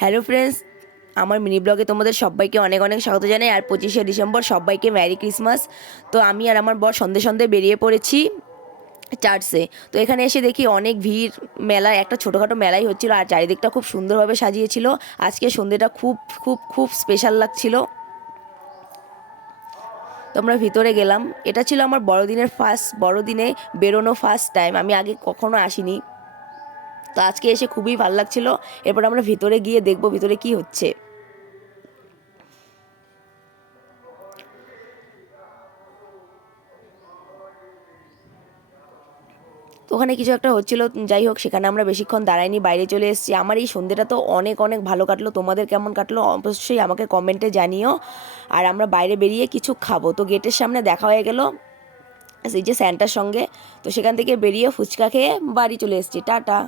Hello friends, আমার mini ব্লগে তোমাদের সবাইকে অনেক অনেক স্বাগত জানাই। আর 25শে ডিসেম্বর সবাইকে ম্যারি ক্রিসমাস। তো আমি আর আমার বর সন্ধে সন্ধে বেরিয়ে পড়েছি চার্চে। তো এখানে এসে দেখি অনেক ভিড়, মেলায় একটা ছোটোখাটো মেলাই হচ্ছিল আর চারিদিকটা খুব সুন্দরভাবে সাজিয়েছিল। আজকে সন্ধেটা খুব খুব খুব স্পেশাল লাগছিল। তো আমরা ভিতরে গেলাম। এটা ছিল আমার বড়দিনে বেরোনো ফার্স্ট টাইম, আমি আগে কখনো আসিনি। তো আজকে এসে খুবই ভালো লাগছিল। এরপর আমরা ভিতরে গিয়ে দেখবো ভিতরে কি হচ্ছে। তো ওখানে কিছু একটা হচ্ছিল, যাই হোক সেখানে আমরা বেশিক্ষণ দাঁড়াইনি, বাইরে চলে এসেছি। আমার এই সন্ধ্যেটা তো অনেক অনেক ভালো কাটলো। তোমাদের কেমন কাটলো অবশ্যই আমাকে কমেন্টে জানিও। আর আমরা বাইরে বেরিয়ে কিছু খাবো, তো গেটের সামনে দেখা হয়ে গেল সেই যে স্যান্টার সঙ্গে। তো সেখান থেকে বেরিয়ে ফুচকা খেয়ে বাড়ি চলে এসেছি। টাটা।